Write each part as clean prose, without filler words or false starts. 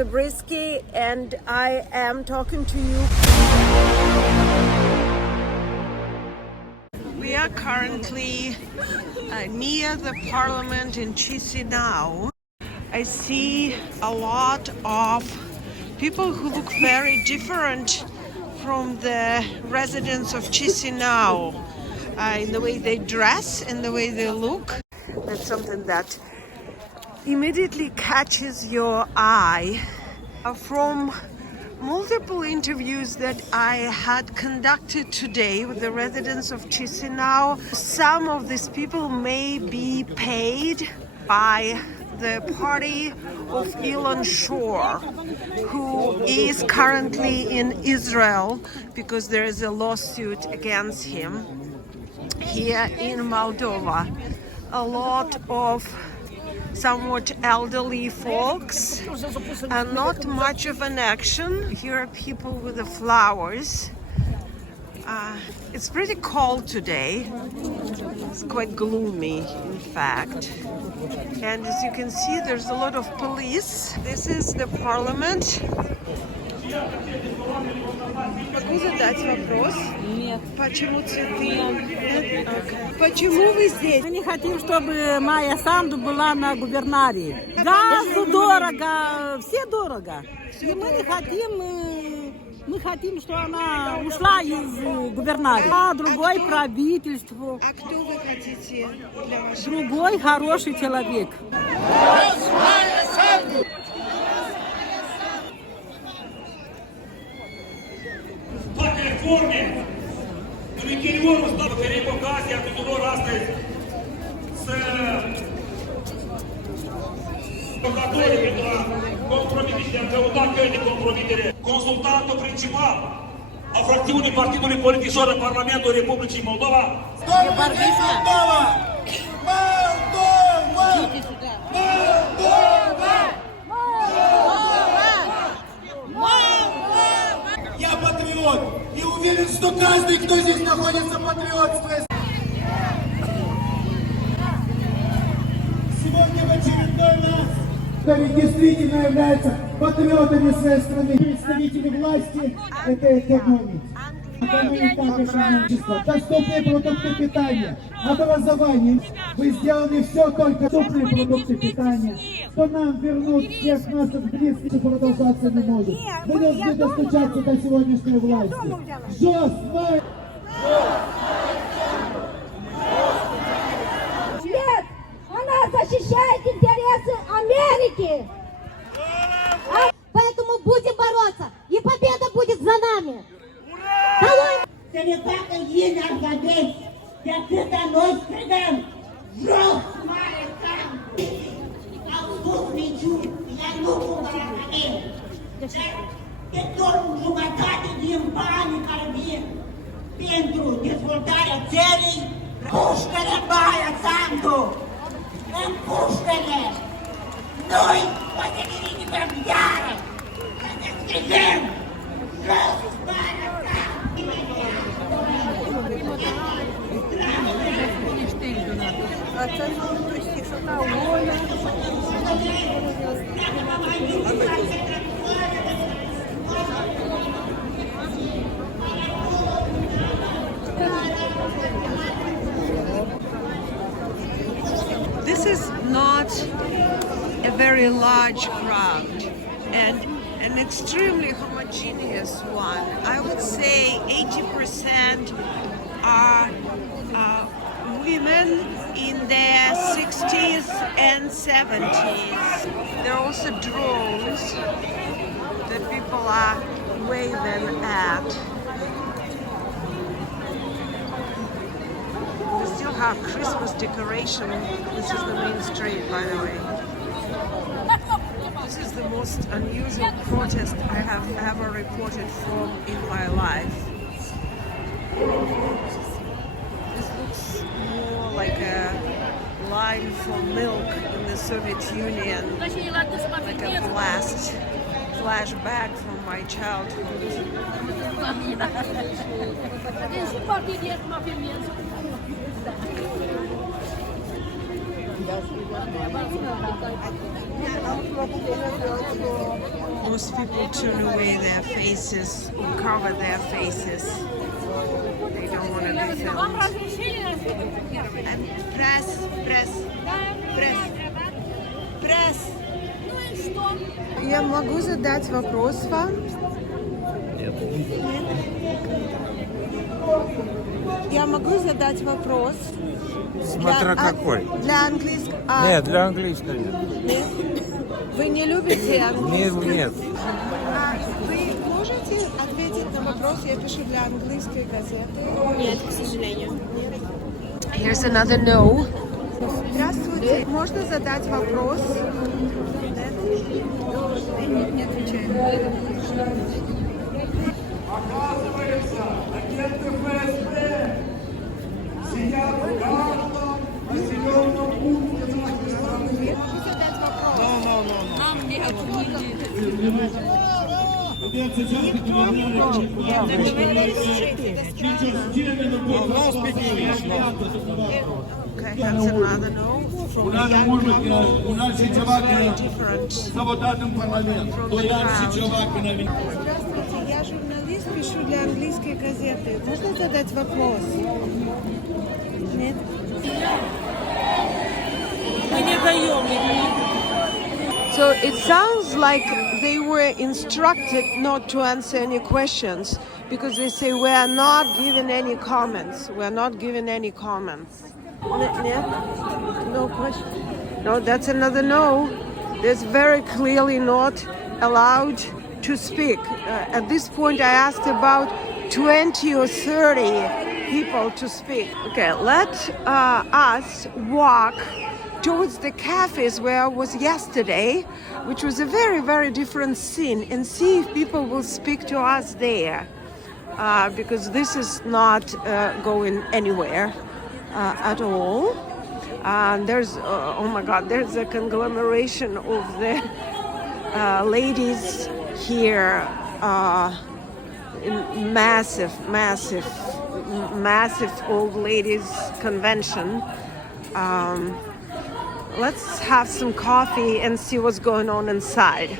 Zabrisky, and I am talking to you. We are currently near the parliament in Chisinau. I see a lot of people who look very different from the residents of Chisinau, in the way they dress, in the way they look. That's something that immediately catches your eye. From multiple interviews that I had conducted today with the residents of Chisinau, some of these people may be paid by the party of Elon Shore, who is currently in Israel because there is a lawsuit against him here in Moldova. A lot of somewhat elderly folks and not much of an action. Here are people with the flowers. It's pretty cold today. It's quite gloomy, in fact. And as you can see, there's a lot of police. This is the parliament. Могу задать вопрос? Нет. Почему цветы? Почему вы здесь? Мы не хотим, чтобы Майя Санду была на губернарии. Газу дорого, все дорого. И мы не хотим, мы хотим, чтобы она ушла из губернарии. А другое правительство. А кто вы хотите для вашего? Другой хороший человек. Реформи, керівник став перепоказія tuturor astăzi să procuratorii pentru a compromite și a căuta căi de compromitere. Consultantul principal a fracțiunii Partidului Politic în Parlamentul Republicii Moldova. Moldova! Я патриот и уверен, что каждый, кто здесь находится, патриот своей. Сегодня в очередной раз, которые действительно являются патриотами своей страны, представители власти, это экономить. Экономить также общество. Доступные продукты питания, образование. Вы сделали все только доступные продукты питания. Что нам вернуть всех наших близких и продолжаться не может. Мы должны достучаться до сегодняшней власти. Жестко! Нет! Она защищает интересы Америки! Поэтому будем бороться! И победа будет за nami! Să ne facă ei argadeți de atâta noi strigăm jos mare camp! Au spus minciuni, ea nu cumpără dar e doar jumătate din banii care vin pentru dezvoltarea țării. Pușcă-le, Baia Sandu! Împușcă-le! Noi o să ne ridicăm iară! Să ne strigăm jos mare camp! This is not a very large crowd and an extremely homogeneous one. I would say 80% are women in their 60s and 70s. There are also drones that people are waving at. We still have Christmas decoration. This is the main street, by the way. This is the most unusual protest I have ever reported from in my life. This looks more like a line for milk in the Soviet Union, like a flashback from my childhood. Yes, most people turn away their faces or cover their faces. They don't want to be filmed. And press. Я могу задать вопрос вам? Нет. Я могу задать вопрос? Смотря какой. Для английского? Нет, для английского нет. Нет? Вы не любите английский? Нет. Вы можете ответить на вопрос? Я пишу для английской газеты. Нет, к сожалению. Here's another no. Здравствуйте. Можно задать вопрос? Не отвечаю. Оказывается, агенты ФСБ сидят в каждом населенном пункте нашей страны. Нам не отменили. Okay, that's another no. Very different from the crowd. Здравствуйте, я журналист, пишу для английской газеты. Можно задать вопрос? Нет? Мы не даем. So it sounds like they were instructed not to answer any questions because they say we are not giving any comments. We are not giving any comments. No question. No, that's another no. That's very clearly not allowed to speak. At this point, I asked about 20 or 30 people to speak. Okay, let us walk towards the cafes where I was yesterday, which was a very, very different scene, and see if people will speak to us there, because this is not going anywhere at all. And there's, oh my God, there's a conglomeration of the ladies here, massive old ladies convention. Let's have some coffee and see what's going on inside.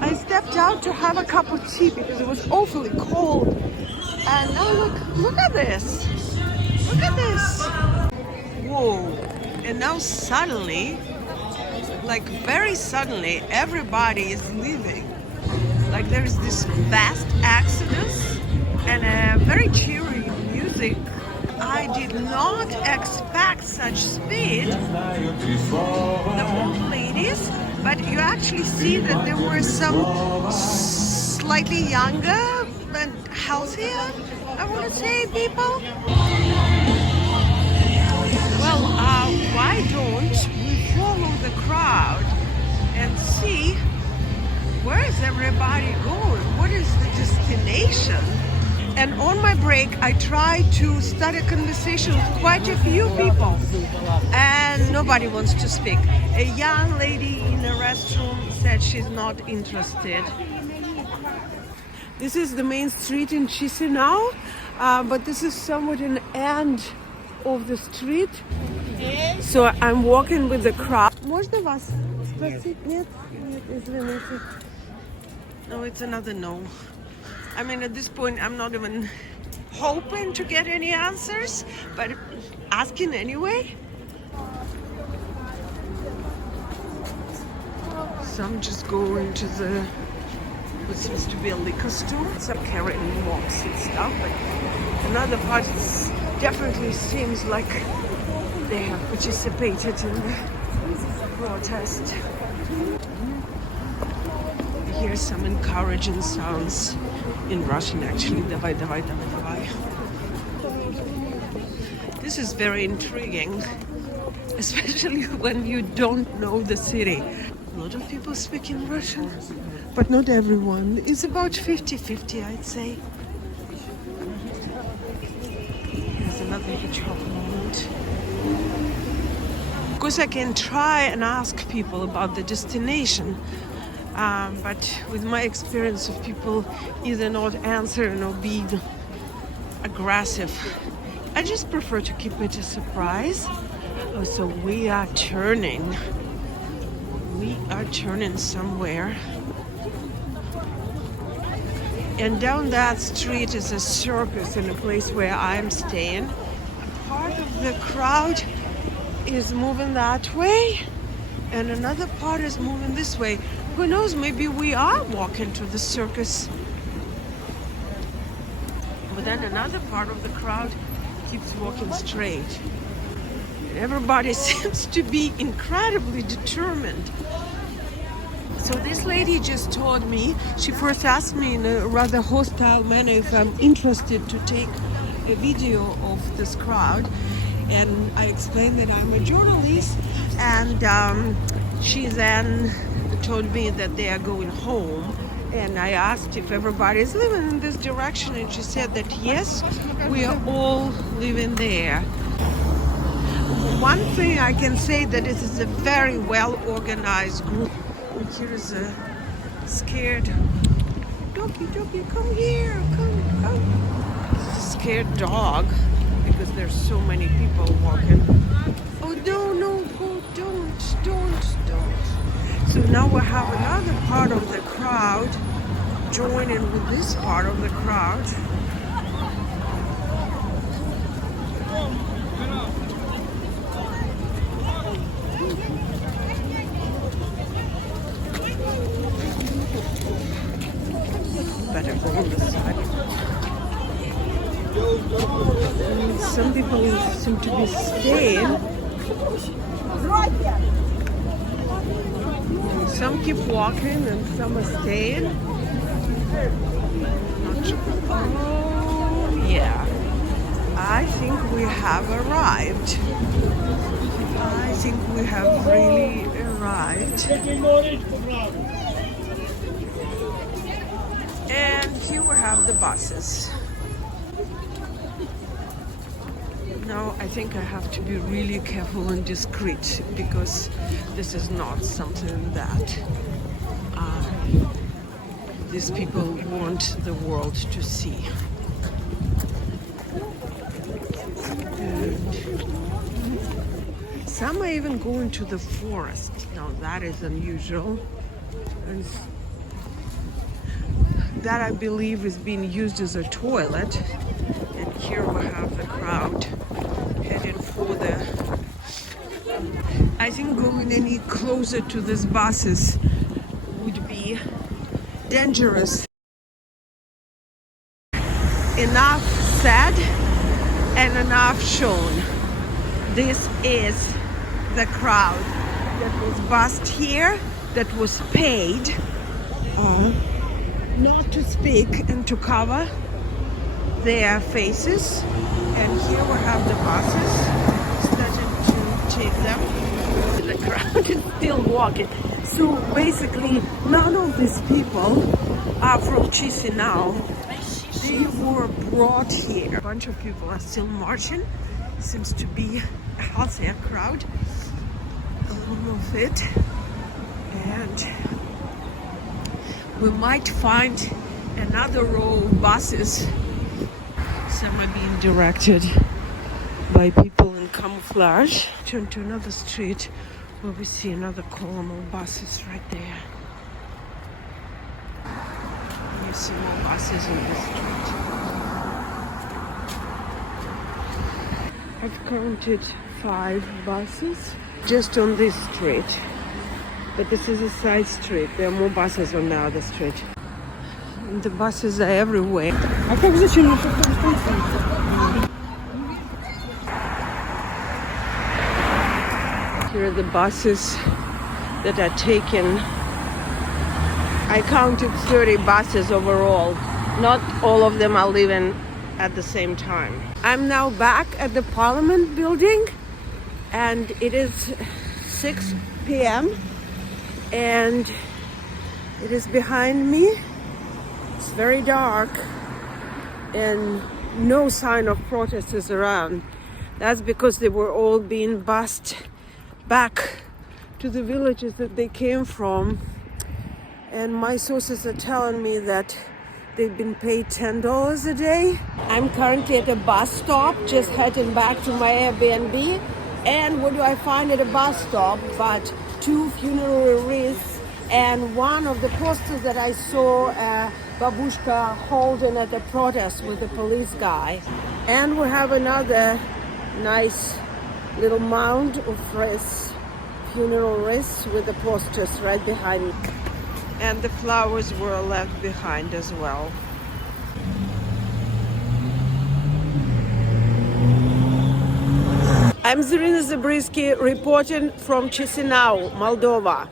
I stepped out to have a cup of tea because it was awfully cold. And now look at this. Look at this. Whoa. And now suddenly, like very suddenly, everybody is leaving. Like there's this vast exodus and a very cheery music. I did not expect such speed. The old ladies, but you actually see that there were some slightly younger and healthier, I want to say, people. Well, why don't we follow the crowd and see where is everybody going? What is the destination? And on my break, I tried to start a conversation with quite a few people, and nobody wants to speak. A young lady in a restroom said she's not interested. This is the main street in Chisinau, but this is somewhat an end of the street. So I'm walking with the crowd. Можно вас спросить? Нет? Нет, извините. No, it's another no. I mean, at this point, I'm not even hoping to get any answers, but asking anyway. So I'm just going to what seems to be a liquor store. Some carrying mops and stuff, but another part definitely seems like they have participated in the protest. Here's some encouraging sounds in Russian, actually. Давай, давай, давай, давай. This is very intriguing, especially when you don't know the city. A lot of people speak in Russian, but not everyone. It's about 50-50, I'd say. hedgehog moment. Of course, I can try and ask people about the destination, but with my experience of people either not answering or being aggressive, I just prefer to keep it a surprise. Oh, so we are turning somewhere, and down that street is a circus in a place where I'm staying. Part of the crowd is moving that way and another part is moving this way. Who knows, maybe we are walking to the circus. But then another part of the crowd keeps walking straight. Everybody seems to be incredibly determined. So this lady just told me, she first asked me in a rather hostile manner if I'm interested to take a video of this crowd. And I explained that I'm a journalist, and she then told me that they are going home. And I asked if everybody is living in this direction, and she said that yes, we are all living there. One thing I can say that this is a very well organized group. And here is a scared doggy, come here, come. It's a scared dog because there's so many people walking. Oh no, oh, don't. So now we have another part of the crowd joining with this part of the crowd. Better go on the side. And some people seem to be staying. Some keep walking and some are staying. Not sure. Oh yeah, I think we have arrived. I think we have really arrived. And here we have the buses. Now I think I have to be really careful and discreet because this is not something that these people want the world to see. And some are even going to the forest. Now that is unusual. And that I believe is being used as a toilet. And here we have the crowd heading for the... I think going any closer to these buses would be dangerous. Enough said and enough shown. This is the crowd that was bussed here, that was paid not to speak and to cover their faces. And here we have the buses starting to take them. The crowd is still walking. So basically, none of these people are from Chisinau. They were brought here. A bunch of people are still marching. Seems to be a healthier crowd. All of it. And we might find another row of buses. Some are being directed by people in camouflage. Turn to another street where we see another column of buses right there. You see more buses on this street. I've counted 5 buses just on this street. But this is a side street. There are more buses on the other street. And the buses are everywhere. Here are the buses that are taken. I counted 30 buses overall. Not all of them are leaving at the same time. I'm now back at the Parliament building, and it is 6 p.m. and it is behind me. It's very dark and no sign of protesters around. That's because they were all being bussed back to the villages that they came from. And my sources are telling me that they've been paid $10 a day. I'm currently at a bus stop, just heading back to my Airbnb. And what do I find at a bus stop but 2 funeral wreaths and one of the posters that I saw babushka holding at the protest with the police guy. And we have another nice little mound of wreaths, funeral wreaths with the posters right behind me. And the flowers were left behind as well. I'm Zarina Zabrisky reporting from Chisinau, Moldova.